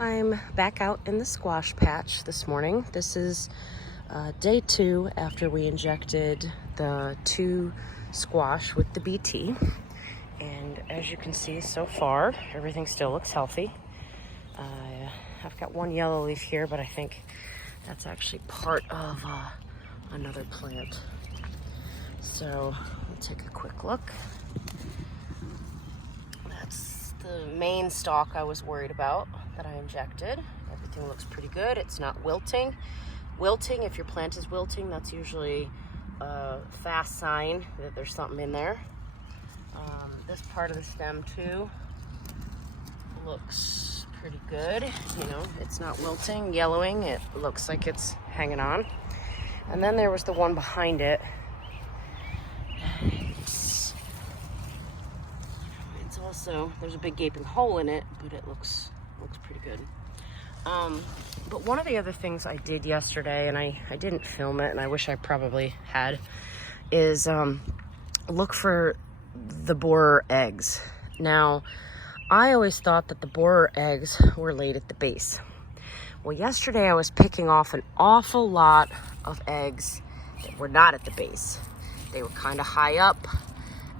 I'm back out in the squash patch this morning. This is day 2 after we injected the 2 squash with the BT. And as you can see so far, everything still looks healthy. I've got one yellow leaf here, but I think that's actually part of another plant. So we'll take a quick look. That's the main stalk I was worried about that I injected. Everything looks pretty good. It's not wilting. Wilting, if your plant is wilting, that's usually a fast sign that there's something in there. This part of the stem too looks pretty good. You know, it's not wilting, yellowing. It looks like it's hanging on. And then there was the one behind it. It's also, there's a big gaping hole in it, but it looks pretty good. But one of the other things I did yesterday, and I didn't film it, and I wish I probably had, is look for the borer eggs. Now, I always thought that the borer eggs were laid at the base. Well, yesterday I was picking off an awful lot of eggs that were not at the base. They were kind of high up,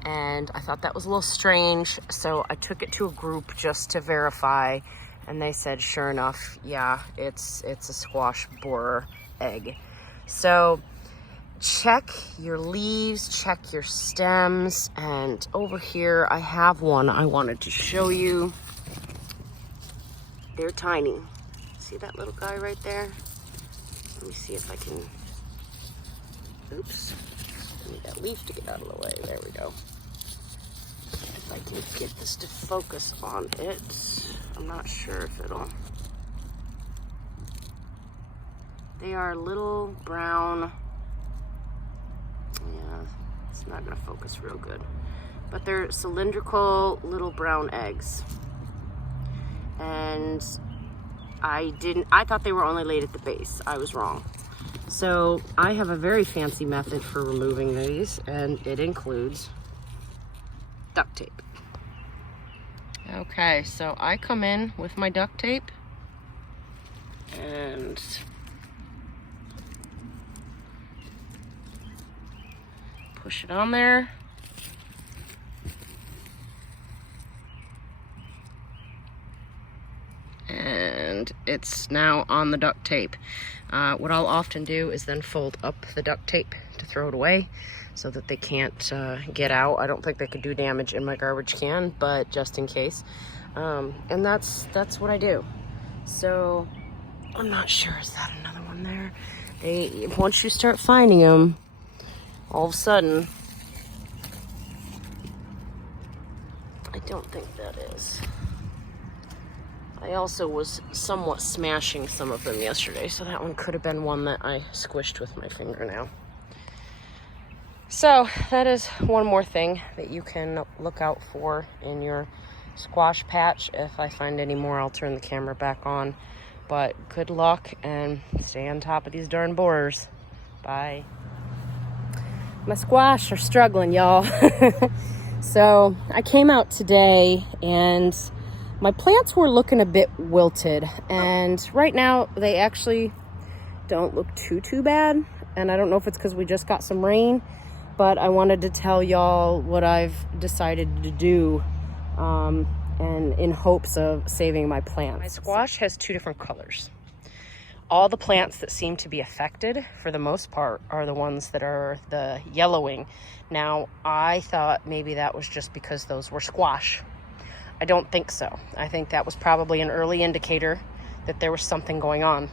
and I thought that was a little strange, so I took it to a group just to verify, and they said, sure enough, yeah, it's a squash borer egg. So check your leaves, check your stems, and over here I have one I wanted to show you. They're tiny. See that little guy right there? Let me see if I can, oops, I need that leaf to get out of the way. There we go. If I can get this to focus on it, I'm not sure if it'll. They are little brown, yeah, it's not gonna focus real good, but they're cylindrical little brown eggs. And I thought they were only laid at the base. I was wrong. So I have a very fancy method for removing these, and it includes duct tape. Okay, so I come in with my duct tape and push it on there. And it's now on the duct tape. What I'll often do is then fold up the duct tape to throw it away so that they can't get out. I don't think they could do damage in my garbage can, but just in case. And that's what I do. So I'm not sure, is that another one there? Once you start finding them, all of a sudden, I don't think that is. I also was somewhat smashing some of them yesterday, so that one could have been one that I squished with my fingernail. So that is one more thing that you can look out for in your squash patch. If I find any more, I'll turn the camera back on. But good luck and stay on top of these darn borers. Bye. My squash are struggling, y'all. So I came out today and my plants were looking a bit wilted, and right now they actually don't look too bad. And I don't know if it's because we just got some rain, but I wanted to tell y'all what I've decided to do, and in hopes of saving my plants. My squash has 2 different colors. All the plants that seem to be affected, for the most part, are the ones that are the yellowing. Now, I thought maybe that was just because those were squash. I don't think so. I think that was probably an early indicator that there was something going on.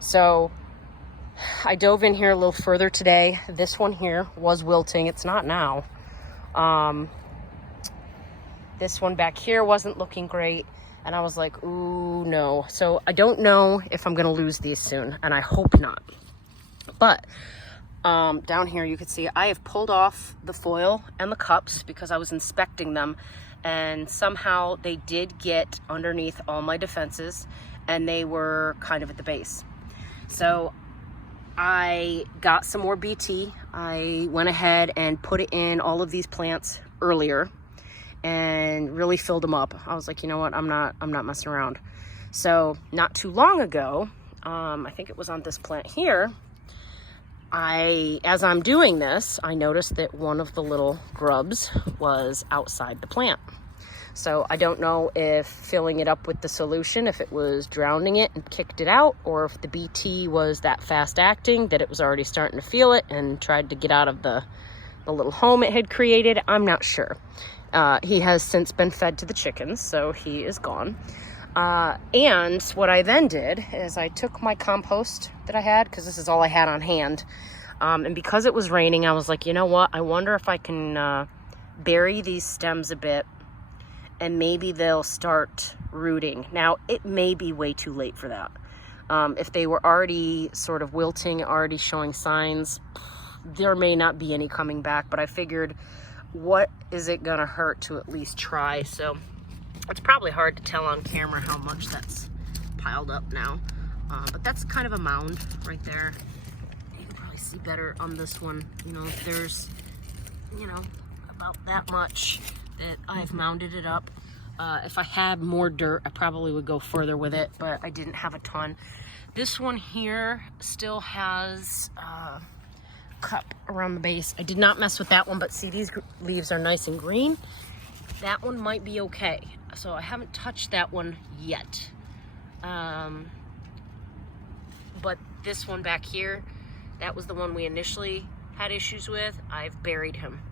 So I dove in here a little further today. This one here was wilting. It's not now. This one back here wasn't looking great. And I was like, ooh, no. So I don't know if I'm going to lose these soon, and I hope not. But down here you can see I have pulled off the foil and the cups because I was inspecting them, and somehow they did get underneath all my defenses, and they were kind of at the base. So I got some more BT. I went ahead and put it in all of these plants earlier and really filled them up. I was like, you know what, I'm not messing around. So not too long ago, I think it was on this plant here, as I'm doing this, I noticed that one of the little grubs was outside the plant. So I don't know if filling it up with the solution, if it was drowning it and kicked it out, or if the BT was that fast acting that it was already starting to feel it and tried to get out of the little home it had created. I'm not sure. He has since been fed to the chickens, so he is gone. And what I then did is I took my compost that I had, because this is all I had on hand. And because it was raining, I was like, you know what? I wonder if I can bury these stems a bit and maybe they'll start rooting. Now, it may be way too late for that. If they were already sort of wilting, already showing signs, there may not be any coming back, but I figured, what is it gonna hurt to at least try? So it's probably hard to tell on camera how much that's piled up now, but that's kind of a mound right there. You can probably see better on this one. You know, there's, you know, about that much that I've mounded it up. If I had more dirt, I probably would go further with it, but I didn't have a ton. This one here still has cup around the base. I did not mess with that one, but see, these leaves are nice and green. That one might be okay. So I haven't touched that one yet. But this one back here, that was the one we initially had issues with. I've buried him.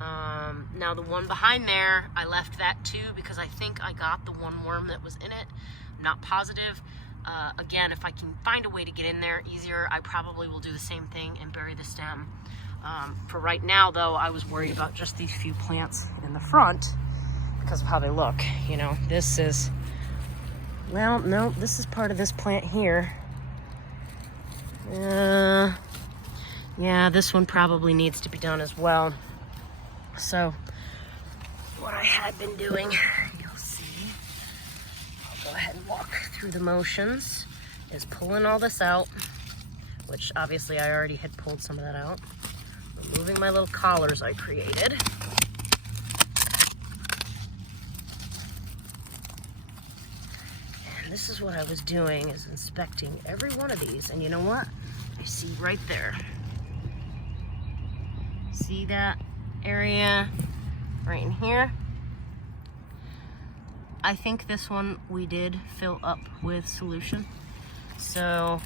Now the one behind there, I left that too because I think I got the one worm that was in it. I'm not positive. Again, if I can find a way to get in there easier, I probably will do the same thing and bury the stem. For right now though, I was worried about just these few plants in the front because of how they look. You know, this is, well, no, this is part of this plant here. Yeah, this one probably needs to be done as well. So what I had been doing, you'll see, I'll go ahead and walk through the motions, is pulling all this out, which obviously I already had pulled some of that out. Removing my little collars I created. And this is what I was doing, is inspecting every one of these. And you know what? I see right there. See that area right in here? I think this one we did fill up with solution. So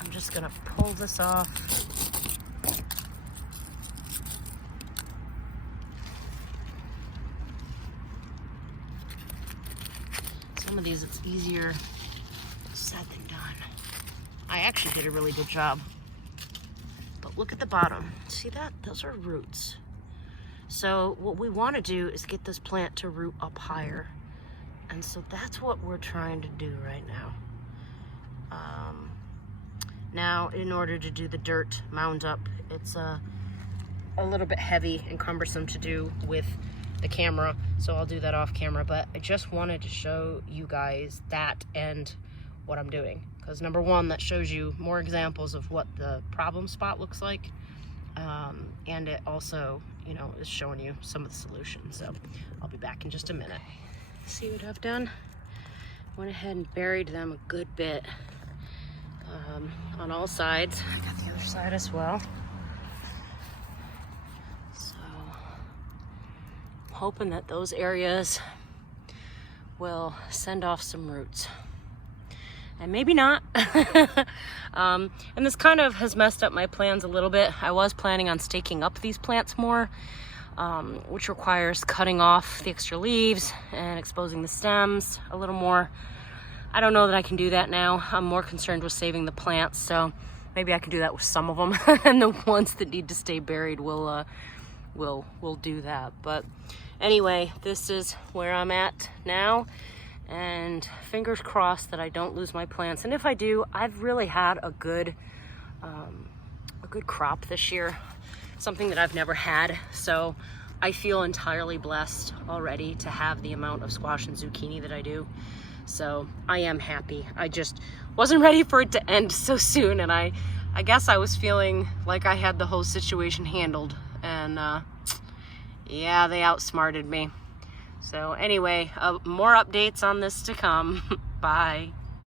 I'm just gonna pull this off. Some of these it's easier said than done. I actually did a really good job. But look at the bottom. See that? Those are roots. So what we want to do is get this plant to root up higher. And so that's what we're trying to do right now. Now, in order to do the dirt mound up, it's a little bit heavy and cumbersome to do with the camera, so I'll do that off camera. But I just wanted to show you guys that and what I'm doing, because number one, that shows you more examples of what the problem spot looks like, and it also, you know, is showing you some of the solutions. So I'll be back in just a minute. See what I've done? Went ahead and buried them a good bit on all sides. I got the other side as well. So I'm hoping that those areas will send off some roots. And maybe not. And this kind of has messed up my plans a little bit. I was planning on staking up these plants more, which requires cutting off the extra leaves and exposing the stems a little more. I don't know that I can do that now. I'm more concerned with saving the plants, so maybe I can do that with some of them, and the ones that need to stay buried will do that. But anyway, this is where I'm at now. And fingers crossed that I don't lose my plants. And if I do, I've really had a good crop this year, something that I've never had. So I feel entirely blessed already to have the amount of squash and zucchini that I do. So I am happy. I just wasn't ready for it to end so soon. And I guess I was feeling like I had the whole situation handled. And yeah, they outsmarted me. So anyway, more updates on this to come. Bye.